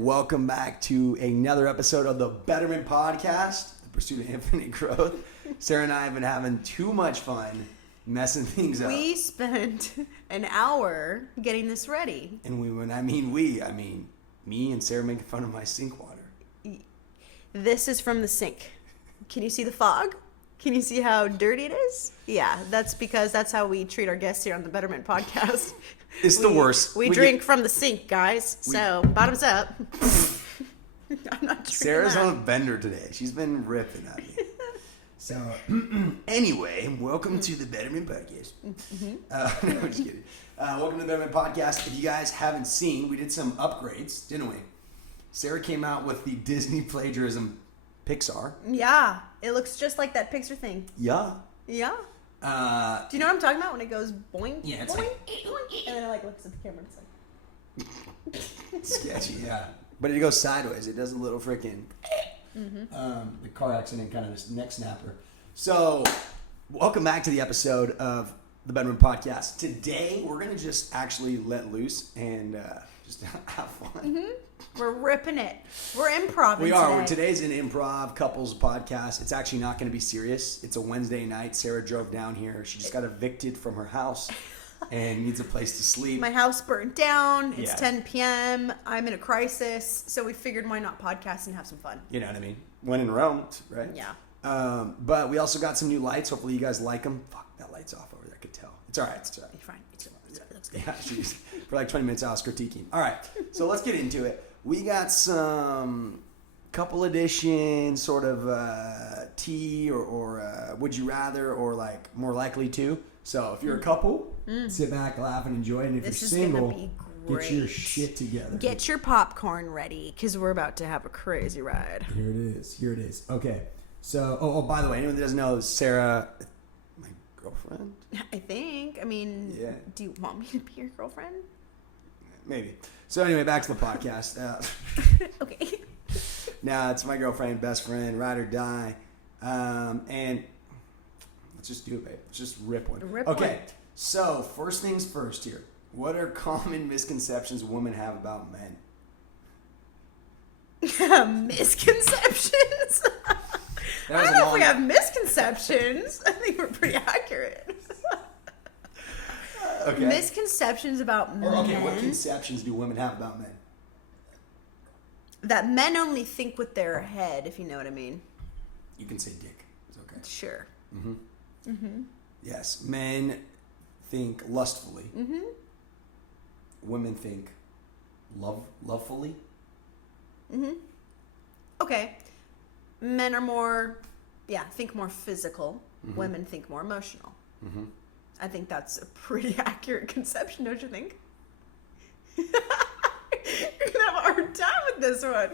welcome back to another episode of the Betterment Podcast, the pursuit of infinite growth. Sarah and I have been having too much fun messing things up. We spent an hour getting this ready. And when I mean we, I mean me and Sarah making fun of my sink water. This is from the sink. Can you see the fog? Can you see how dirty it is? Yeah, that's because that's how we treat our guests here on the Betterment Podcast. It's the worst. We drink from the sink, guys. So, bottoms up. I'm not drinking Sarah's that. on a bender today. She's been ripping at me. So, anyway, welcome to the Betterment Podcast. No, I'm just kidding. Welcome to the Betterment Podcast. If you guys haven't seen, we did some upgrades, didn't we? Sarah came out with the Disney plagiarism Pixar. Yeah, it looks just like that Pixar thing. Yeah. Yeah. Do you know what I'm talking about when it goes boing? Yeah, it's boing, like... boing, and then it like looks at the camera and it's like... Sketchy, yeah. But it goes sideways. It does a little freaking... the car accident kind of neck snapper. So, welcome back to the episode of the Bedroom Podcast. Today, we're going to just actually let loose and just have fun. We're ripping it. We're improv. We are. Today's an improv couples podcast. It's actually not going to be serious. It's a Wednesday night. Sarah drove down here. She just got evicted from her house and needs a place to sleep. My house burned down. It's Yeah. 10 p.m. I'm in a crisis. So we figured why not podcast and have some fun. You know what I mean? When in Rome, right? Yeah. But we also got some new lights. Hopefully you guys like them. Fuck, that light's off over there. I could tell. It's all right. It's all right. You're fine. It looks good. Yeah, she's, for like 20 minutes I was critiquing. All right, so let's get into it. We got some couple edition sort of tea or would you rather or like more likely to. So if you're a couple, sit back, laugh, and enjoy. And if This you're is single, gonna be great. get your shit together. Get your popcorn ready because we're about to have a crazy ride. Here it is. Here it is. Okay. So, oh, by the way, anyone that doesn't know, Sarah, my girlfriend. I think. I mean, Yeah. do you want me to be your girlfriend? Maybe. So anyway, back to the podcast. Okay. Now it's my girlfriend, best friend, ride or die, and let's just do it, babe. Let's just rip one. Okay. So first things first here. What are common misconceptions women have about men? Misconceptions? I don't know if we have misconceptions. I think we're pretty accurate. Okay. Misconceptions about men. Okay, what conceptions do women have about men? That men only think with their head, if you know what I mean. You can say dick. It's okay. Sure. Yes, men think lustfully. Women think lovefully. Okay. Men are more, think more physical. Women think more emotional. I think that's a pretty accurate conception, don't you think? You're gonna have a hard time with this one.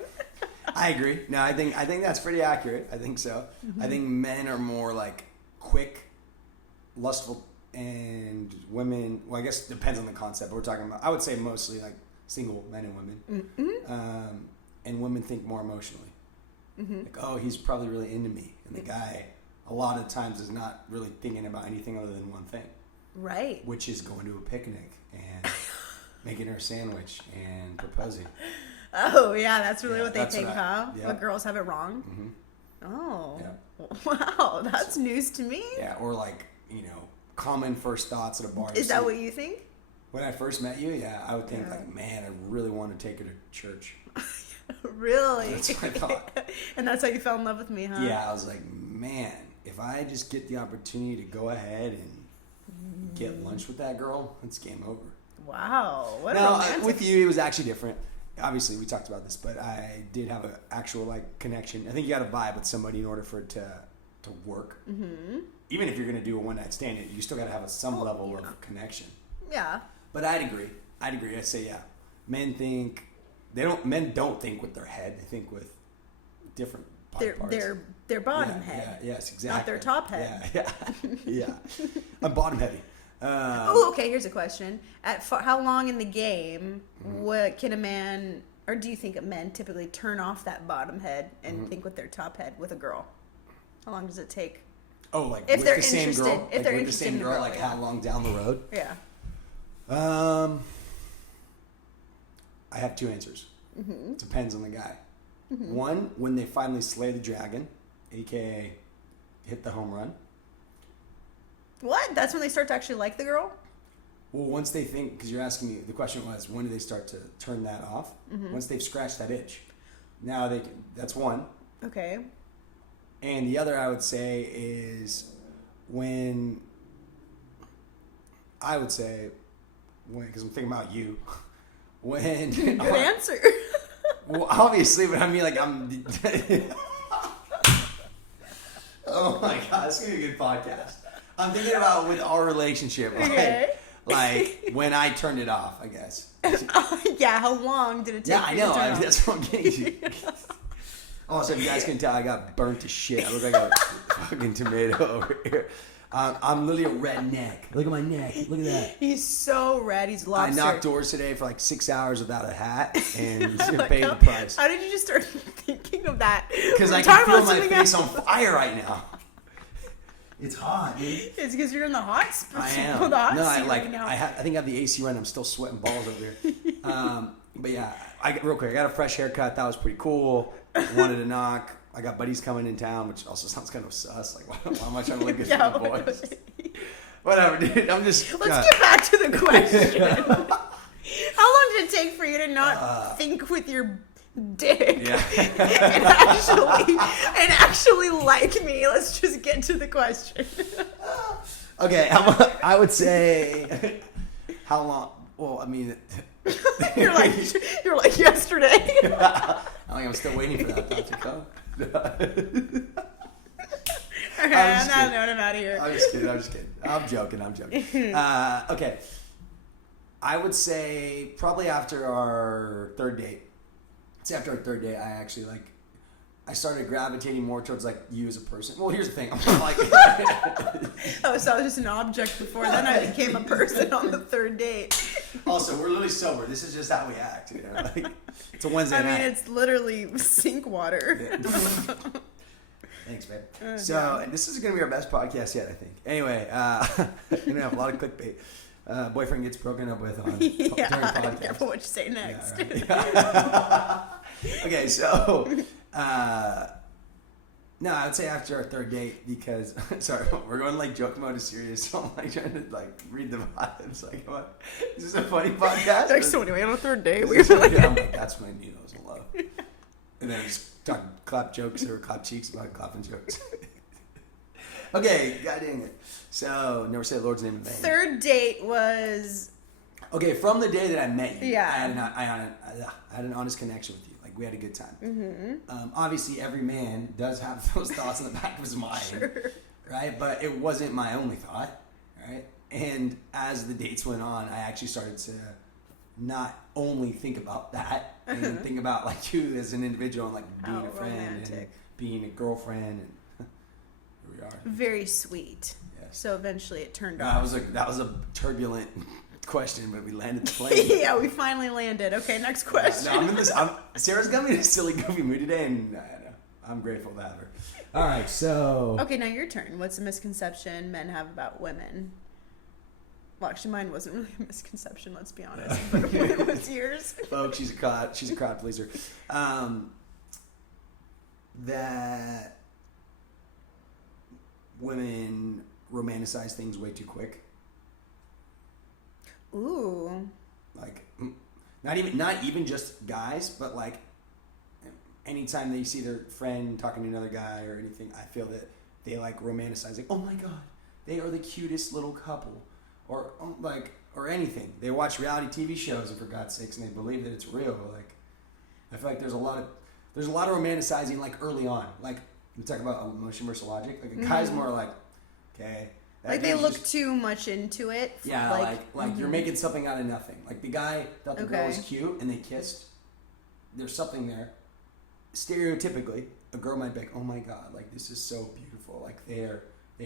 I agree. No, I think that's pretty accurate. I think so. I think men are more like quick, lustful, and women. Well, I guess it depends on the concept. But we're talking about. I would say mostly like single men and women. And women think more emotionally. Like, oh, he's probably really into me, and the guy, a lot of times, is not really thinking about anything other than one thing. Right. Which is going to a picnic and making her a sandwich and proposing. Oh, yeah, that's really what they that's think, what huh? yeah. But girls have it wrong? Oh. Yeah. Wow, that's news to me. Yeah, or like, common first thoughts at a bar. Is that what you think? When I first met you, I would think like, man, I really want to take her to church. Really? That's what I thought. And that's how you fell in love with me, huh? Yeah, I was like, man, if I just get the opportunity to go ahead and get lunch with that girl, it's game over. Wow, what now, romantic. with you, it was actually different. Obviously, we talked about this, but I did have an actual like connection. I think you got to vibe with somebody in order for it to work. Even if you're going to do a one night stand, you still got to have some level of connection. Yeah. But I'd agree. I'd say men don't think with their head. They think with different parts. Their bottom head. Yeah, yes, exactly. Not their top head. Yeah. I'm bottom heavy. Okay, here's a question. How long in the game what can a man, or do you think men typically turn off that bottom head and think with their top head with a girl? How long does it take? Oh, like if with they're the same interested, girl? if they're with interested the same in the girl, girl, like how long down the road? Yeah. I have two answers. Depends on the guy. One, when they finally slay the dragon, aka hit the home run. What? That's when they start to actually like the girl? Well, once they think, because you're asking me, the question was, when do they start to turn that off? Once they've scratched that itch. Now they can, that's one. Okay. And the other I would say is when, because I'm thinking about you, when. Good answer. Well, obviously, but I mean, like, I'm. Oh my God, it's gonna be a good podcast. I'm thinking about with our relationship, like when I turned it off, I guess. Yeah, how long did it take? Yeah, I know. To turn off? That's what I'm getting to. Also, if you guys can tell, I got burnt to shit. I look like a fucking tomato over here. I'm literally a redneck. Look at my neck. Look at that. He's so red. He's lobster. I knocked doors today for like 6 hours without a hat and paid the price. How did you just start thinking of that? Because I can feel my face on fire right now. It's hot, dude. It's because you're in the hot spot. I am. Right now. I think I have the AC running. I'm still sweating balls over here. But yeah, real quick, I got a fresh haircut. That was pretty cool. Wanted to knock. I got buddies coming in town, which also sounds kind of sus. Like, why am I trying to look good for the boys? Whatever, dude. I'm just. Let's get back to the question. How long did it take for you to not think with your dick and actually like me? Let's just get to the question. Okay, I would say how long? Well, I mean, you're like yesterday. I'm still waiting for that thought to come. Okay, on that note, I'm out of here. I'm just kidding. I'm joking. Okay. I would say probably after our third date. After our third date, I started gravitating more towards like you as a person. Well, here's the thing. I'm like. Oh, so I was just an object before. Then I became a person on the third date. Also, we're literally sober. This is just how we act. You know? Like, it's a Wednesday night. I mean, it's literally sink water. Yeah. Thanks, babe. And this is going to be our best podcast yet, I think. Anyway, we're going to have a lot of clickbait. Boyfriend gets broken up with on during podcast. Careful what you say next. Yeah, right. Okay, so no, I would say after our third date because sorry, we're going like joke mode to serious. So I'm like trying to like read the vibes. Like, what? Is this a funny podcast? Like, so anyway, on a third date, we were like, I'm like, that's when I knew I was in love. And then just clap jokes or clap cheeks about clapping jokes. Okay, god dang it. So, never say the Lord's name in vain. Third date was... Okay, from the day that I met you, yeah. I had an honest connection with you. Like, we had a good time. Mm-hmm. Obviously, every man does have those thoughts in the back of his mind. Sure. Right? But it wasn't my only thought. Right? And as the dates went on, I actually started to not only think about that and think about like you as an individual and like being a friend and being a girlfriend and here we are. Very sweet. Yes. So eventually it turned off. That was a turbulent question, but we landed the plane. Yeah, we finally landed. Okay, next question. Sarah's got me in a silly, goofy mood today, and I'm grateful to have her. All right, so okay, now your turn. What's a misconception men have about women? Well, actually, mine wasn't really a misconception. Let's be honest. But it was yours. Folks, she's a crowd pleaser. That women romanticize things way too quick. Ooh. Like, not even just guys, but like, anytime they see their friend talking to another guy or anything, I feel that they like romanticize. Like, oh my god, they are the cutest little couple. Or anything. They watch reality TV shows, and for God's sakes, and they believe that it's real. Like, I feel like there's a lot of romanticizing like early on. Like, we talk about emotion versus logic. Like, a guy's more like, okay. Like they look too much into it. Yeah, like you're making something out of nothing. Like the guy thought the girl was cute and they kissed. There's something there. Stereotypically, a girl might be like, oh my god, like this is so beautiful. Like they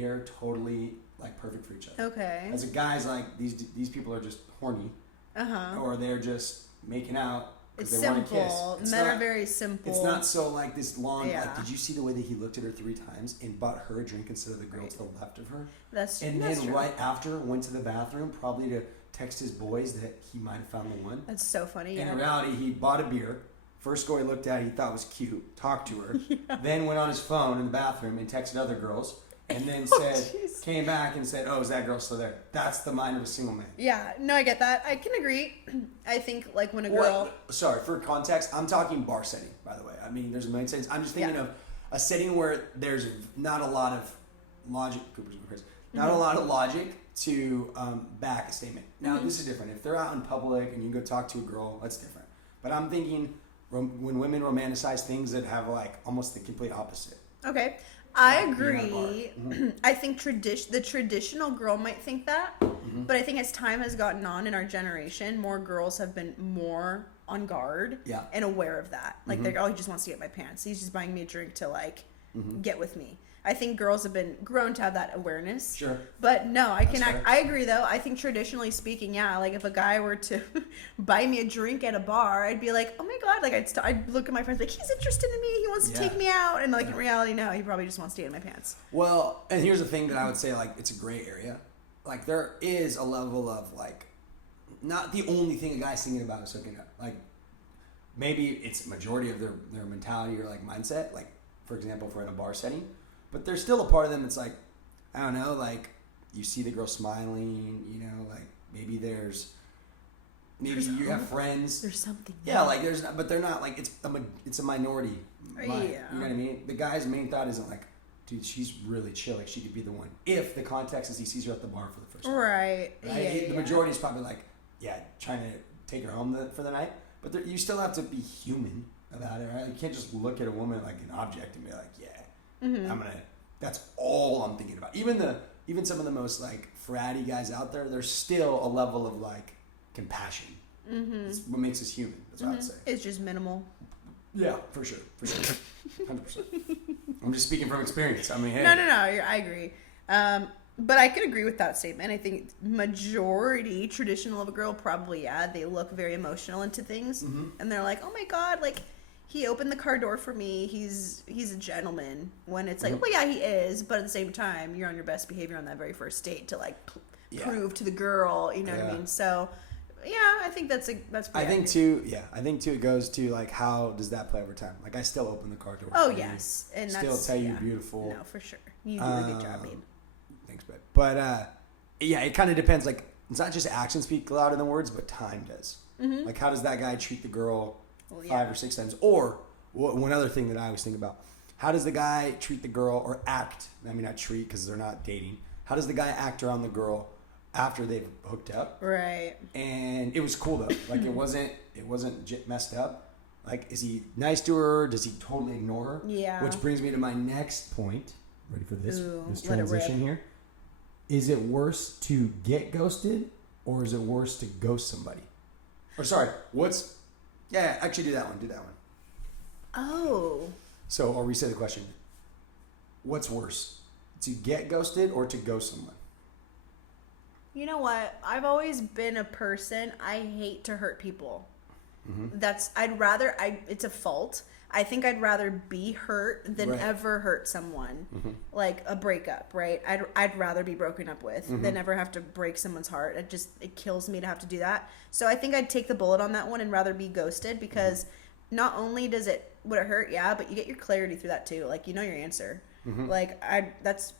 are totally like perfect for each other. Okay. As a guy's like these people are just horny. Or they're just making out. It's simple. Men are very simple. It's not so like this long. Yeah. Like, did you see the way that he looked at her 3 times and bought her a drink instead of the girl to the left of her? That's true. Right after went to the bathroom, probably to text his boys that he might have found the one. That's so funny. In reality, he bought a beer, First girl he looked at, he thought was cute, talked to her, then went on his phone in the bathroom and texted other girls, and then came back and said, "Oh, is that girl still there?" That's the mind of a single man. Yeah, no, I get that. I can agree. I think like when a girl. Sorry, for context, I'm talking bar setting, by the way. I mean, there's a million settings. I'm just thinking of a setting where there's not a lot of logic. Not a lot of logic to back a statement. Now, this is different. If they're out in public and you go talk to a girl, that's different. But I'm thinking when women romanticize things that have like almost the complete opposite. Okay, I agree. I think the traditional girl might think that, but I think as time has gotten on in our generation, more girls have been more on guard and aware of that. Like they're, oh, he just wants to get my pants. He's just buying me a drink to like get with me. I think girls have been grown to have that awareness. Sure. But no, I agree though. I think traditionally speaking, yeah, like if a guy were to buy me a drink at a bar, I'd be like, oh my God, like I'd look at my friends like, he's interested in me, he wants to take me out. And like in reality, no, he probably just wants to get in my pants. Well, and here's the thing that I would say, like, it's a gray area. Like there is a level of like, not the only thing a guy's thinking about is hooking up. Like maybe it's majority of their mentality or like mindset, like for example, if we're in a bar setting. But there's still a part of them that's like, I don't know, like you see the girl smiling, you know, like maybe you have friends. There's something. Yeah, like but they're not like it's a minority. Yeah. You know what I mean? The guy's main thought isn't like, dude, she's really chill. Like she could be the one. If the context is he sees her at the bar for the first time. Right. Yeah, the majority is probably like, trying to take her home for the night. But you still have to be human about it, right? You can't just look at a woman like an object and be like, that's all I'm thinking about. Even some of the most like fratty guys out there, there's still a level of like compassion. It's what makes us human. That's what I'd say. It's just minimal. Yeah, for sure, 100%. I'm just speaking from experience. I mean, hey. No, I agree. But I can agree with that statement. I think majority traditional of a girl probably they look very emotional into things, and they're like, oh my God, like. He opened the car door for me. He's a gentleman. When it's like, well, yeah, he is, but at the same time, you're on your best behavior on that very first date to like prove to the girl, you know what I mean? So, yeah, I think that's I think too. It goes to like how does that play over time? Like I still open the car door. Oh yes, and still tell you beautiful. No, for sure, you do a good job, babe. Thanks, babe. But it kind of depends. Like it's not just actions speak louder than words, but time does. Like how does that guy treat the girl? 5 or 6 times. Or one other thing that I always think about, how does the guy treat the girl or act? I mean, not treat because they're not dating. How does the guy act around the girl after they've hooked up? Right. And it was cool though. Like it wasn't messed up. Like is he nice to her? Does he totally ignore her? Yeah. Which brings me to my next point. Ready for this? Ooh, this transition here. Is it worse to get ghosted or is it worse to ghost somebody? Or sorry, Yeah, actually do that one. Oh. So I'll reset the question. What's worse? To get ghosted or to ghost someone? You know what? I've always been a person, I hate to hurt people. It's a fault. I think I'd rather be hurt than ever hurt someone. Like a breakup, right? I'd rather be broken up with than ever have to break someone's heart. It kills me to have to do that. So I think I'd take the bullet on that one and rather be ghosted because not only would it hurt, but you get your clarity through that too. Like you know your answer. Like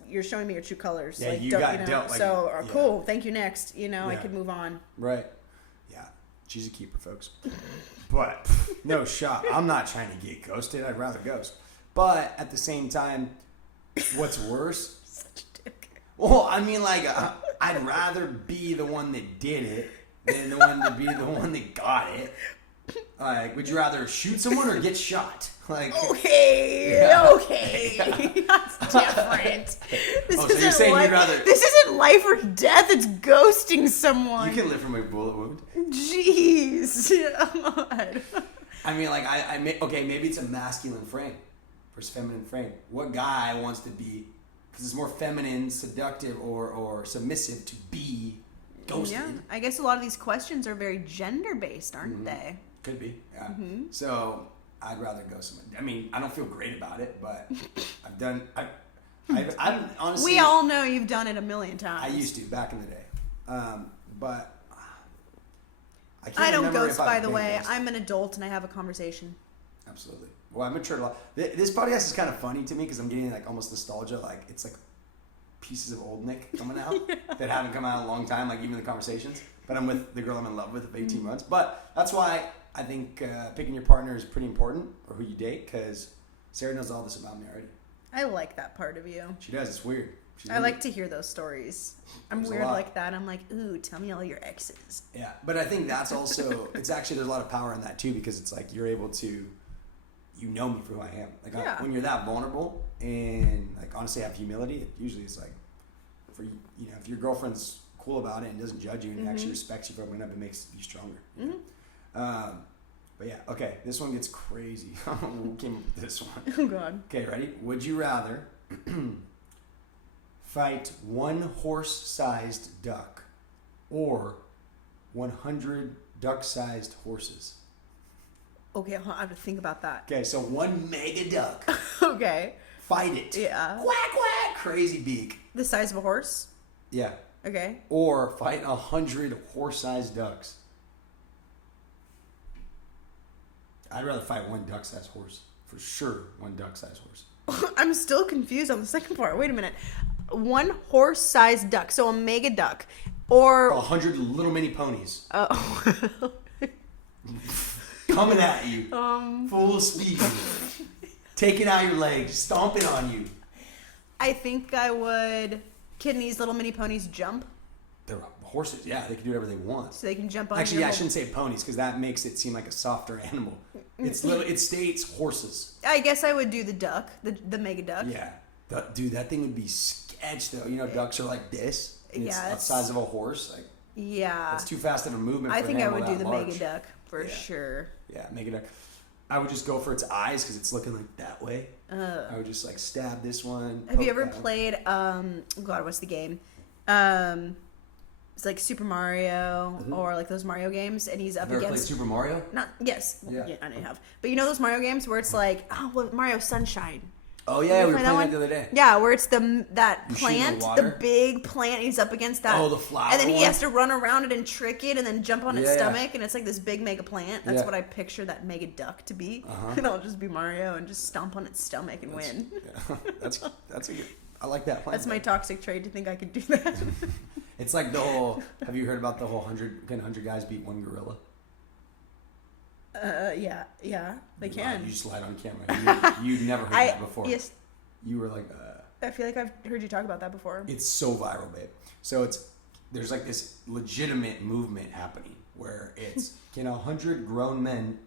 you're showing me your true colors. Yeah, like you got dealt. Like, cool. Thank you. Next, I could move on. Right. Yeah, she's a keeper, folks. But no shot. I'm not trying to get ghosted. I'd rather ghost. But at the same time, what's worse? Such a dick. Well, I mean, like, I'd rather be the one that did it than the one to be the one that got it. Like, would you rather shoot someone or get shot? Like, okay. That's different. So you're saying you'd rather... This isn't life or death. It's ghosting someone. You can live from a bullet wound. Jeez. God. I mean, like, maybe it's a masculine frame versus feminine frame. What guy wants to be... Because it's more feminine, seductive, or submissive to be ghosted. Yeah, I guess a lot of these questions are very gender-based, aren't they? Could be, yeah. So I'd rather go someone. I mean, I don't feel great about it, but I've honestly. We all know you've done it a million times. I used to back in the day, but I don't ghost. By the way, I'm an adult and I have a conversation. Absolutely. Well, I matured a lot. This podcast is kind of funny to me because I'm getting like almost nostalgia. Like it's like pieces of old Nick coming out that haven't come out in a long time. Like even the conversations. But I'm with the girl I'm in love with for 18 months. But that's why I think picking your partner is pretty important, or who you date, because Sarah knows all this about me already. I like that part of you. She does. It's weird. I like to hear those stories. I'm weird like that. I'm like, ooh, tell me all your exes. Yeah, but I think that's also, it's actually, there's a lot of power in that too, because it's like you're able to, you know me for who I am. Like when you're that vulnerable and like honestly have humility, it usually is like, for you know, if your girlfriend's cool about it and doesn't judge you and actually respects you for it makes you stronger. You know? But yeah, okay, this one gets crazy. Who came up with this one? Oh God. Okay, ready? Would you rather fight one horse-sized duck or 100 duck-sized horses? Okay, I have to think about that. Okay, so one mega duck. Okay. Fight it. Yeah. Quack, quack. Crazy beak. The size of a horse? Yeah. Okay. Or fight 100 horse-sized ducks. I'd rather fight one duck-sized horse. For sure, one duck-sized horse. I'm still confused on the second part. Wait a minute. One horse-sized duck, so a mega duck, or 100 little mini ponies. Oh. Coming at you. Full speed. Taking out your legs. Stomping on you. I think I would. Can these little mini ponies jump? They're horses. Yeah, they can do whatever they want. So they can jump on. Actually, I shouldn't say ponies because that makes it seem like a softer animal. It's little. It states horses. I guess I would do the duck, the mega duck. Yeah, dude, that thing would be sketch though. You know, ducks are like this. And it's the it's size of a horse. Like, yeah, it's too fast of a movement. I for think an I animal would do that the large. mega duck for sure. Yeah, mega duck. I would just go for its eyes because it's looking like that way. I would just like stab this one. Have you ever played? God, what's the game? It's like Super Mario or like those Mario games, and he's up Have you ever against. played Super Mario? Yes. Yeah. I know you have. But you know those Mario games where it's like, Mario Sunshine. Oh yeah, we were play playing that that the other day. Yeah, where it's that You shoot in plant, the the water? big plant, and he's up against that. Oh, the flower And then he one? has to run around it and trick it, and then jump on its Yeah, yeah. stomach, and it's like this big mega plant. That's Yeah. what I picture that mega duck to be. And I'll just be Mario and just stomp on its stomach and win. Yeah. That's a good. I like that plan. That's my toxic trait to think I could do that. It's like the whole. Have you heard about the whole 100 guys beat one gorilla? Yeah, they can. You just lied on camera. You'd never heard that before. Yes, You were like. I feel like I've heard you talk about that before. It's so viral, babe. So there's like this legitimate movement happening where it's can 100 grown men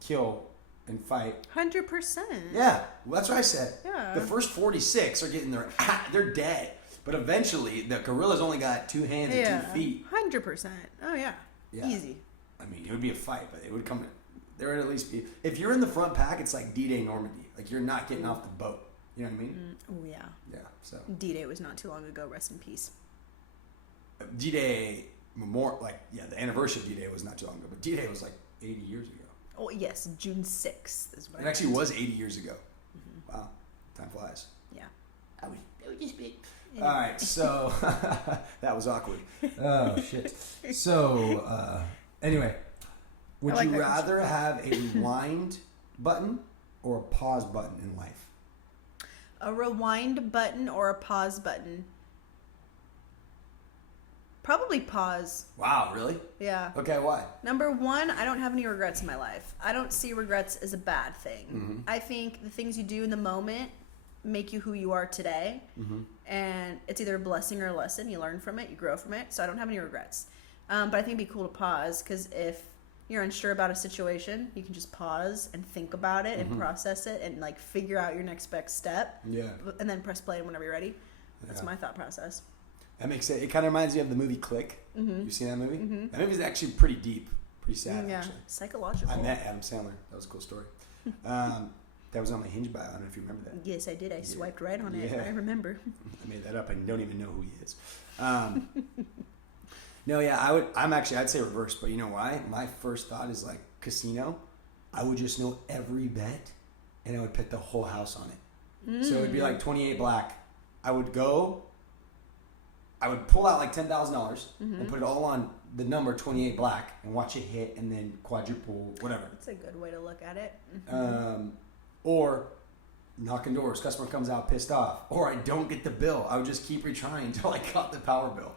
kill and fight 100%. Yeah, well, that's what I said. Yeah. The first 46 are getting they're dead. But eventually, the gorilla's only got 2 hands and 2 feet. 100%. Oh, yeah. Easy. I mean, it would be a fight, but it would come. There would at least be. If you're in the front pack, it's like D-Day Normandy. Like you're not getting off the boat. You know what I mean? Oh, yeah. Yeah. So D-Day was not too long ago. Rest in peace. D-Day the anniversary of D-Day was not too long ago, but D-Day was like 80 years ago. Oh, yes. June 6th is what It actually was 80 years ago. Wow. Time flies. Yeah. I would just be. All right, so that was awkward. Oh shit. So anyway, would you rather have a rewind button or a pause button in life? A rewind button or a pause button? Probably pause. Wow, really? Yeah. Okay, why? Number one, I don't have any regrets in my life. I don't see regrets as a bad thing. I think the things you do in the moment make you who you are today. And it's either a blessing or a lesson. You learn from it, you grow from it. So I don't have any regrets. But I think it'd be cool to pause because if you're unsure about a situation, you can just pause and think about it and process it and like figure out your next best step. Yeah. And then press play whenever you're ready. That's my thought process. That makes sense. It kind of reminds me of the movie Click. You've seen that movie? That movie's actually pretty deep, pretty sad. Yeah, actually. psychological. I met Adam Sandler. That was a cool story. That was on my Hinge bio. I don't know if you remember that. Yes, I did. I swiped right on it. Yeah. I remember. I made that up. I don't even know who he is. No, yeah, I'd say reverse, but you know why? My first thought is like casino. I would just know every bet, and I would put the whole house on it. So it'd be like 28 black. I would pull out like $10,000 and put it all on the number 28 black and watch it hit and then quadruple whatever. That's a good way to look at it. Or knocking doors, customer comes out pissed off, or I don't get the bill. I would just keep retrying until I got the power bill.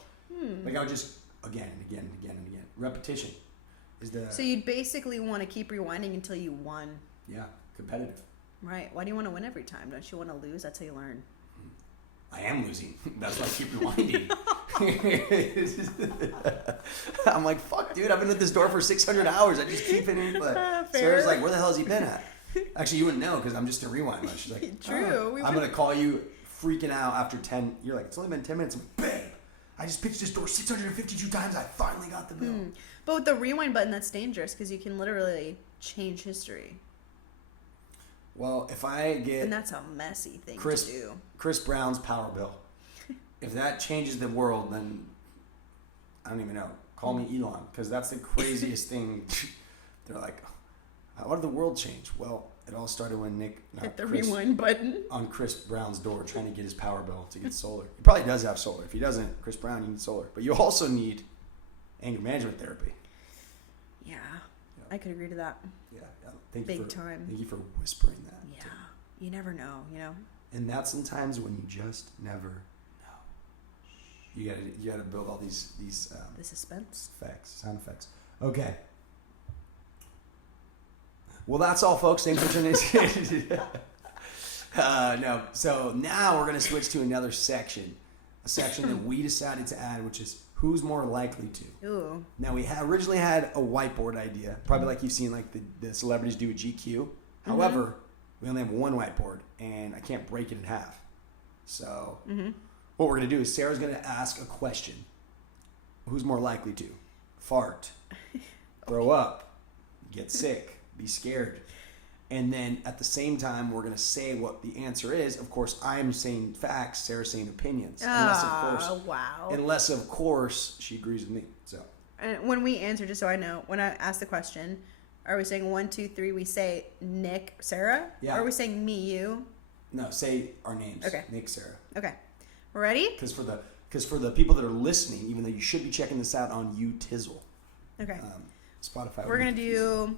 Like I would just again and again and again and again. Repetition is the. So you'd basically want to keep rewinding until you won. Yeah, competitive. Right. Why do you want to win every time? Don't you want to lose? That's how you learn. I am losing. That's why I keep rewinding. I'm like, fuck, dude. I've been at this door for 600 hours. I just keep hitting. But Sarah's like, where the hell has he been at? Actually, you wouldn't know because I'm just a rewind mode. She's like, true. I'm going to call you freaking out after 10. You're like, it's only been 10 minutes. I'm like, babe, I just pitched this door 652 times. I finally got the bill. But with the rewind button, that's dangerous because you can literally change history. Well, if I get... And that's a messy thing to do. Chris Brown's power bill. If that changes the world, then I don't even know. Call me Elon, because that's the craziest thing. They're like, how did the world change? Well, it all started when Nick hit the rewind button on Chris Brown's door trying to get his power bill to get solar. He probably does have solar. If he doesn't, Chris Brown, you need solar. But you also need anger management therapy. Yeah. I could agree to that. Yeah. Big time. Thank you for whispering that. Yeah. You never know, you know? And that's sometimes when you just never know. You gotta build all these the suspense sound effects. Okay. Well, that's all, folks. Thanks for tuning in. No. So now we're gonna switch to another section, a section that we decided to add, which is who's more likely to. Ooh. Now we originally had a whiteboard idea, probably like you've seen like the celebrities do at GQ. However, we only have one whiteboard, and I can't break it in half. So what we're going to do is Sarah's going to ask a question. Who's more likely to? Fart, throw up, get sick, be scared. And then at the same time, we're going to say what the answer is. Of course, I'm saying facts, Sarah's saying opinions. Unless, of course, she agrees with me. So. And when we answer, just so I know, when I ask the question, are we saying 1, 2, 3? We say Nick, Sarah? Yeah. Or are we saying me, you? No, say our names. Okay. Nick, Sarah. Okay. Ready? Because for the people that are listening, even though you should be checking this out on Utizzle. Okay. Spotify. We're going to do...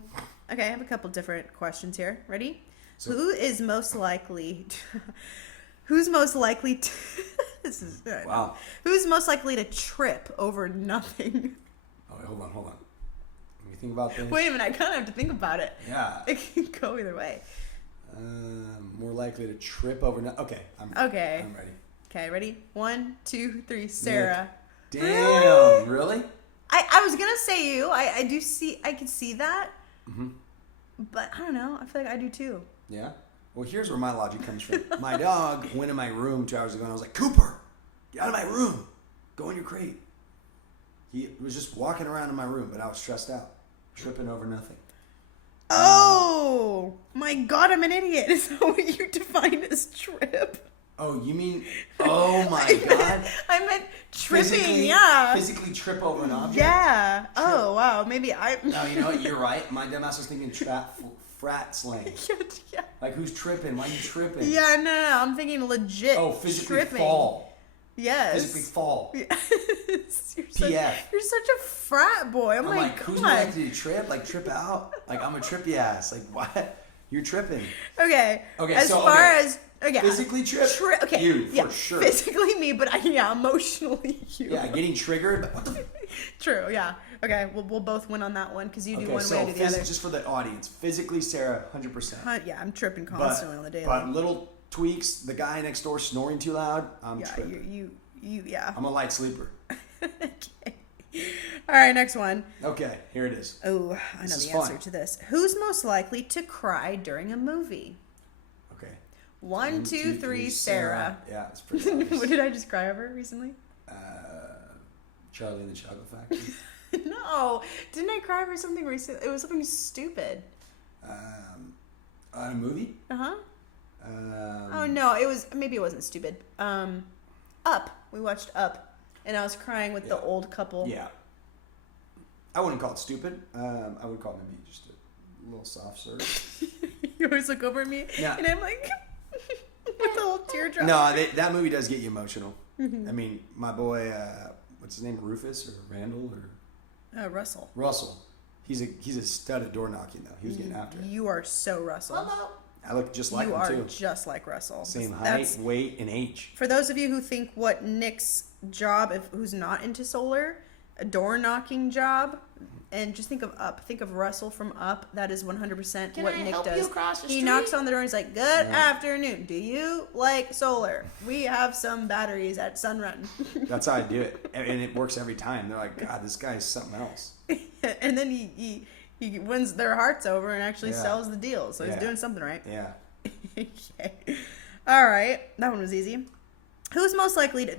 Okay, I have a couple different questions here. Ready? So, who's most likely to... This is... Wow. Who's most likely to trip over nothing? Oh, wait, hold on. Let me think about this. Wait a minute, I kind of have to think about it. Yeah. It can go either way. More likely to trip over nothing. Okay. I'm ready. Okay, ready? 1, 2, 3, Sarah. Nick. Damn, really? I was going to say you. I could see that. But I don't know. I feel like I do too. Yeah? Well, here's where my logic comes from. My dog went in my room 2 hours ago, and I was like, Cooper, get out of my room. Go in your crate. He was just walking around in my room, but I was stressed out, tripping over nothing. Oh, my God, I'm an idiot. Is that what you define as trip? Oh, you mean, oh my God. I meant tripping, Physically trip over an object? Yeah. Trip. Oh, wow. Maybe I... No, you know what? You're right. My dumbass was thinking frat slang. Yeah. Like, who's tripping? Why are you tripping? Yeah, no. I'm thinking legit physically tripping. fall. Yes. Physically fall. Yes. PF. You're such a frat boy. I'm like, who's more likely to trip? Like, trip out? Like, I'm a trippy ass. Like, what? You're tripping. Okay. As far as... Okay. Physically trip? Okay. You, for sure. Physically me, but emotionally you. Yeah, getting triggered. But what the... True, yeah. Okay, we'll both win on that one because you do one way, I do the other. Just for the audience. Physically, Sarah, 100%. Yeah, I'm tripping constantly on the daily. But little tweaks, the guy next door snoring too loud, I'm tripping. Yeah. I'm a light sleeper. Okay. All right, next one. Okay, here it is. Oh, I know the answer to this. Who's most likely to cry during a movie? Okay. 1, 2, 3, Sarah. Yeah, it's pretty obvious. What did I just cry over recently? Charlie and the Chocolate Factory. No, didn't I cry over something recent? It was something stupid. On a movie? Uh-huh. Oh no, maybe it wasn't stupid. Up. We watched Up, and I was crying with the old couple. Yeah. I wouldn't call it stupid. I would call it maybe just a little soft serve. You always look over at me, and I'm like, with a little teardrop. No, that movie does get you emotional. I mean, my boy, what's his name, Rufus or Randall or Russell. Russell. He's a stud at door knocking though. He was getting after it. You are so Russell. Hello. I look just like you him are too. just like Russell. Same height, weight, and age. For those of you who think what Nick's job, who's not into solar, a door knocking job, and just think of Russell from Up. That is 100% what Nick does. He knocks on the door and he's like, "Good afternoon. Do you like solar? We have some batteries at Sunrun." That's how I do it, and it works every time. They're like, "God, this guy's something else." And then he wins their hearts over and actually sells the deal. So he's doing something right. Yeah. Okay. All right. That one was easy. Who's most likely to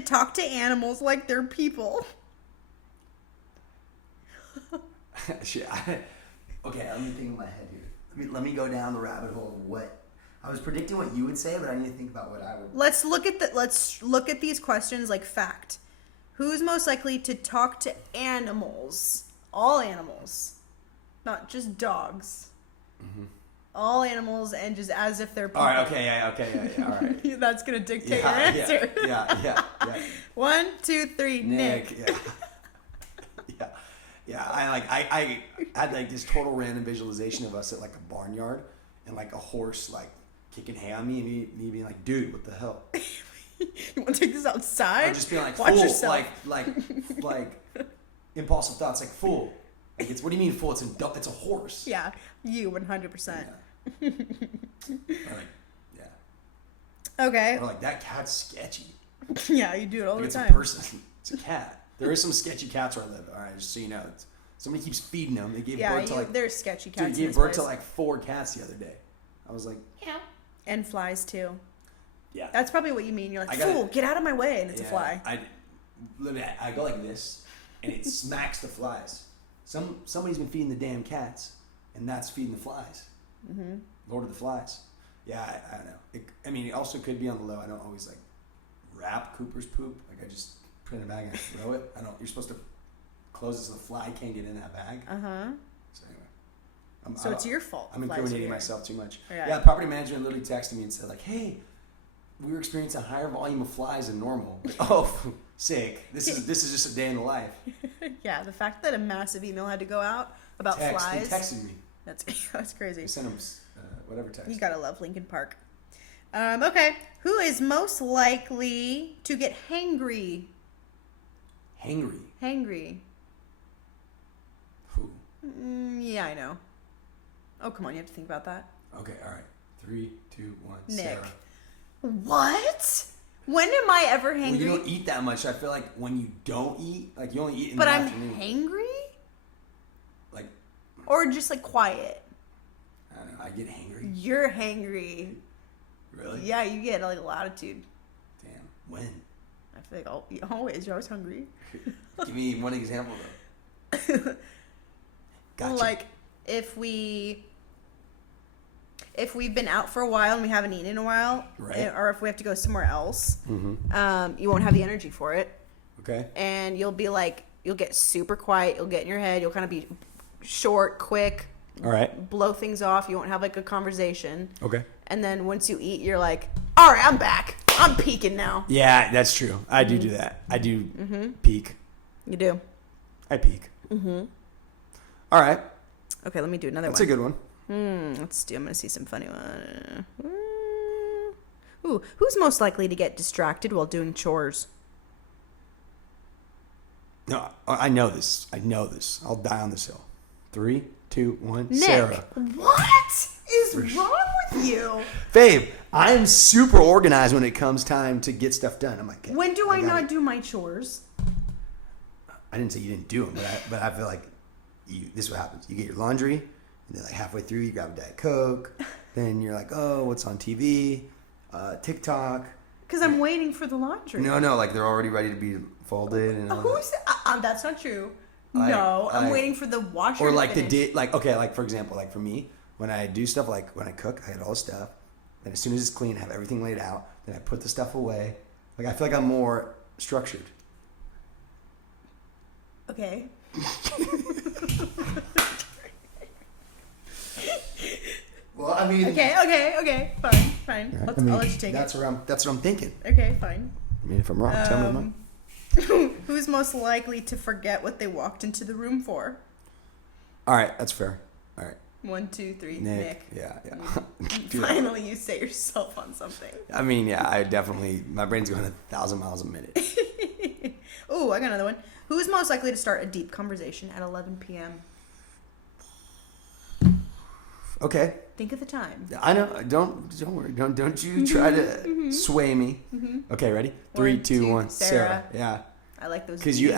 talk to animals like they're people? Shit. Okay, let me think in my head here. Let me go down the rabbit hole of what I was predicting what you would say, but I need to think about what I would. Let's look at these questions like fact. Who's most likely to talk to animals? All animals, not just dogs. Mm-hmm. All animals, and just as if they're people. All right. Okay. All right. That's gonna dictate your answer. Yeah. 1, 2, 3. Nick. Yeah. I had like this total random visualization of us at like a barnyard and like a horse like kicking hay on me and me being like, "Dude, what the hell?" You want to take this outside? Or just being like, Watch "Fool!" yourself. Like impulsive thoughts, like "Fool." Like it's what do you mean fool? It's a horse. Yeah, you 100%. Yeah. Or like, Okay. Or like that cat's sketchy. Yeah, you do it all like the it's time. It's a person. It's a cat. There is some sketchy cats where I live. All right, just so you know, somebody keeps feeding them. They gave birth to like there's sketchy cats. Dude, gave birth to like 4 cats the other day. I was like, yeah. And flies too. Yeah. That's probably what you mean. You're like, "Fool, get out of my way," and it's a fly. I go like this, and it smacks the flies. Somebody's been feeding the damn cats, and that's feeding the flies. Mm-hmm. Lord of the Flies. Yeah, I don't know. It also could be on the low. I don't always like wrap Cooper's poop. Like I just put it in a bag and I throw it. You're supposed to close it so the fly can't get in that bag. So anyway. It's your fault. I'm incriminating myself too much. Yeah. Yeah, property management literally texted me and said like, "Hey, we were experiencing a higher volume of flies than normal." Like, oh, sick. This is just a day in the life. Yeah, the fact that a massive email had to go out about flies. They texted me. That's crazy. I sent them whatever text. You gotta love Lincoln Park. Okay, who is most likely to get hangry? Hangry. Who? Yeah, I know. Oh, come on, you have to think about that. Okay, all right. 3, 2, 1. Nick. Sarah. What? When am I ever hangry? Well, you don't eat that much. I feel like when you don't eat, like you only eat in but the I'm afternoon. hangry? Like. Or just like quiet? I don't know. I get hangry. You're hangry. Really? Yeah, you get like latitude. Damn. When? I feel like you're always hungry. Give me one example though. Gotcha. Like if we've been out for a while and we haven't eaten in a while, right. Or if we have to go somewhere else, you won't have the energy for it. Okay. And you'll get super quiet. You'll get in your head. You'll kind of be short, quick. All right. Blow things off. You won't have like a conversation. Okay. And then once you eat, you're like, all right, I'm back. I'm peaking now. Yeah, that's true. I do that. I do peak. You do. I peak. Mm-hmm. All right. Okay, let me do another That's one. a good one. Let's do. I'm going to see some funny one. Ooh, who's most likely to get distracted while doing chores? No, I know this. I'll die on this hill. 3, 2, 1. Nick, Sarah. what is wrong with you? Babe, I'm super organized when it comes time to get stuff done. I'm like, when do I not do my chores? I didn't say you didn't do them, but I feel like this is what happens. You get your laundry, and then like halfway through, you grab a Diet Coke. Then you're like, oh, what's on TV? TikTok. Because I'm waiting for the laundry. No, like they're already ready to be folded and all that. That's not true. I'm waiting for the washer. Or like finish. like for example, like for me, when I do stuff like when I cook, I had all the stuff. Then as soon as it's clean, I have everything laid out. Then I put the stuff away. Like I feel like I'm more structured. Okay. Well, I mean. Okay. Fine. I'll let you take That's what I'm thinking. it. Okay, fine. I mean, if I'm wrong, tell me I'm wrong. Who's most likely to forget what they walked into the room for? All right, that's fair. All right. 1, 2, 3. Nick. Yeah. Finally, you say yourself on something. I mean, yeah, I definitely, my brain's going 1,000 miles a minute. Oh, I got another one. Who's most likely to start a deep conversation at 11 p.m.? Okay. Think of the time. I know. Don't worry. Don't you try to sway me. Okay, ready? 3, 2, 1. Sarah. Yeah. I like those. Because you'll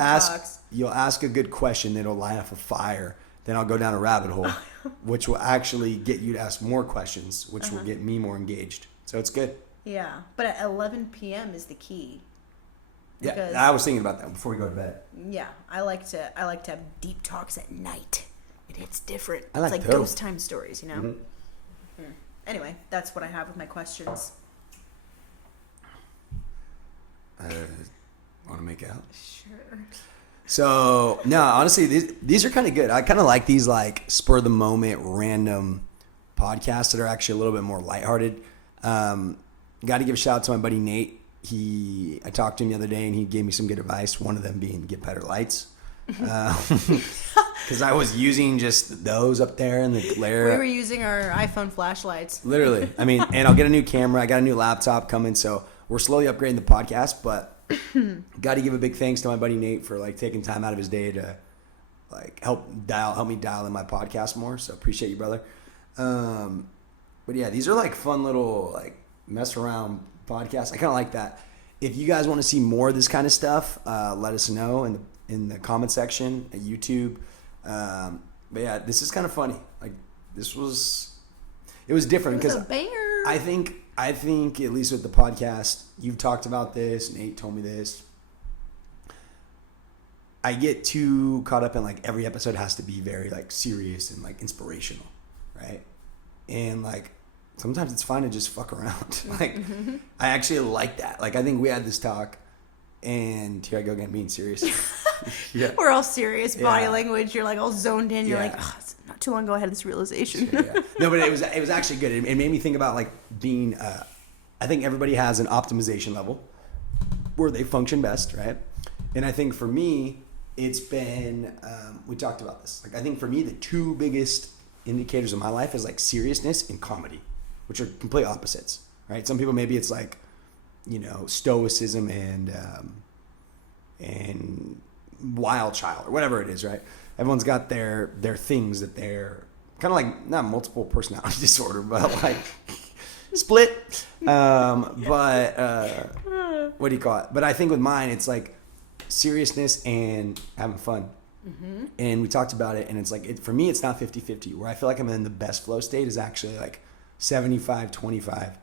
ask a good question that'll light up a fire. Then I'll go down a rabbit hole, which will actually get you to ask more questions, which will get me more engaged. So it's good. Yeah, but at 11 p.m. is the key. Yeah, I was thinking about that before we go to bed. Yeah, I like to have deep talks at night. It hits different. I like it's like those. ghost time stories, you know. Anyway, that's what I have with my questions. Want to make out? Sure. So no, honestly, these are kind of good. I kind of like these like spur of the moment, random podcasts that are actually a little bit more lighthearted. Got to give a shout out to my buddy Nate. I talked to him the other day and he gave me some good advice. One of them being get better lights. Because I was using just those up there in the glare. We were using our iPhone flashlights. Literally. I mean, and I'll get a new camera. I got a new laptop coming. So we're slowly upgrading the podcast, but got to give a big thanks to my buddy Nate for like taking time out of his day to like help me dial in my podcast more. So appreciate you, brother. But yeah, these are like fun little like mess around podcasts. I kind of like that. If you guys want to see more of this kind of stuff, let us know in the comment section at YouTube. But yeah, this is kind of funny. Like it was different because a banger. I think at least with the podcast, you've talked about this. Nate told me this. I get too caught up in like every episode has to be very like serious and like inspirational, right? And like sometimes it's fine to just fuck around. Like I actually like that. Like I think we had this talk, and here I go again being serious. Yeah. We're all serious. Body language. You're like all zoned in. You're like, it's not too long ago I had this realization. Yeah. No, but it was actually good. It made me think about like being. I think everybody has an optimization level where they function best, right? And I think for me, it's been. We talked about this. Like I think for me, the two biggest indicators of my life is like seriousness and comedy, which are complete opposites, right? Some people maybe it's like, stoicism and wild child or whatever it is, right? Everyone's got their things that they're kind of like not multiple personality disorder, but like split. But what do you call it? But I think with mine, it's like seriousness and having fun. Mm-hmm. And we talked about it, and it's like for me, it's not 50-50. Where I feel like I'm in the best flow state is actually like 75-25,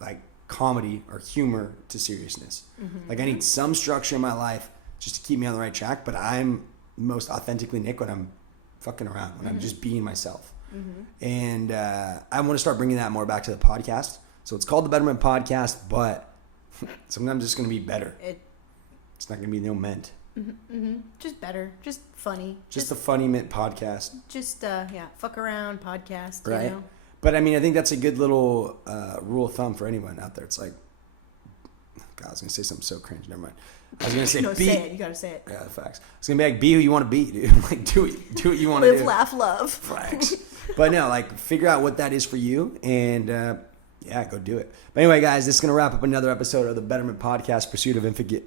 like comedy or humor to seriousness. Mm-hmm. Like I need some structure in my life just to keep me on the right track, but I'm most authentically Nick when I'm fucking around, when I'm just being myself. Mm-hmm. And I want to start bringing that more back to the podcast. So it's called the Betterment Podcast, but sometimes it's going to be better. It's not going to be no meant. Mm-hmm, mm-hmm. Just better. Just funny. Just a funny mint podcast. Just, fuck around podcast, right? You know? But, I mean, I think that's a good little rule of thumb for anyone out there. It's like, God, I was going to say something so cringe. Never mind. I was going to say no, say it. You got to say it. Yeah, the facts. It's going to be like, be who you want to be, dude. Like, do what you want to do. Live, laugh, love. Facts. But, no, like, figure out what that is for you and, go do it. But anyway, guys, this is going to wrap up another episode of the Betterment Podcast, Pursuit of Infinite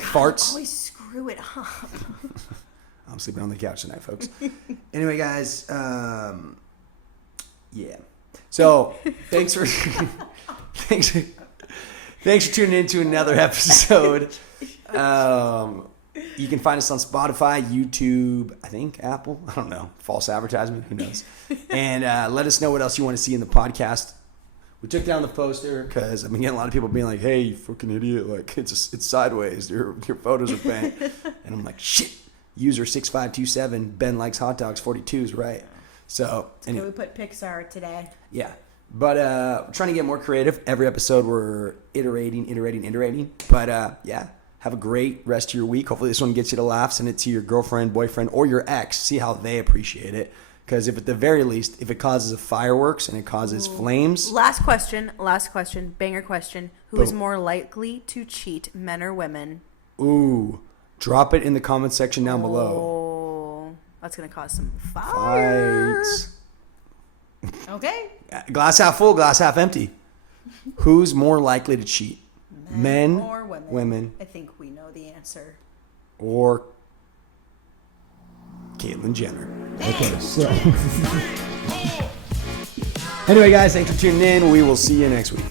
Farts. Always screw it up. I'm sleeping on the couch tonight, folks. Anyway, guys, yeah. So thanks for tuning in to another episode. You can find us on Spotify, YouTube, I think Apple. I don't know. False advertisement. Who knows? And let us know what else you want to see in the podcast. We took down the poster because I've been getting a lot of people being like, "Hey, you fucking idiot! Like it's sideways. Your photos are bent." And I'm like, "Shit." User 6527 Ben likes hot dogs 42 is right. So anyway, we put Pixar today. Yeah, but we're trying to get more creative. Every episode we're iterating. But have a great rest of your week. Hopefully this one gets you to laugh. Send it to your girlfriend, boyfriend, or your ex. See how they appreciate it. Because if at the very least, if it causes a fireworks and it causes flames. Last question, banger question. Who is more likely to cheat, men or women? Ooh. Drop it in the comment section down below. Oh, that's going to cause some fire. Fights. Okay. Glass half full, glass half empty. Who's more likely to cheat? Men or women? Women. I think we know the answer. Or Caitlyn Jenner. Okay, so Anyway, guys, thanks for tuning in. We will see you next week.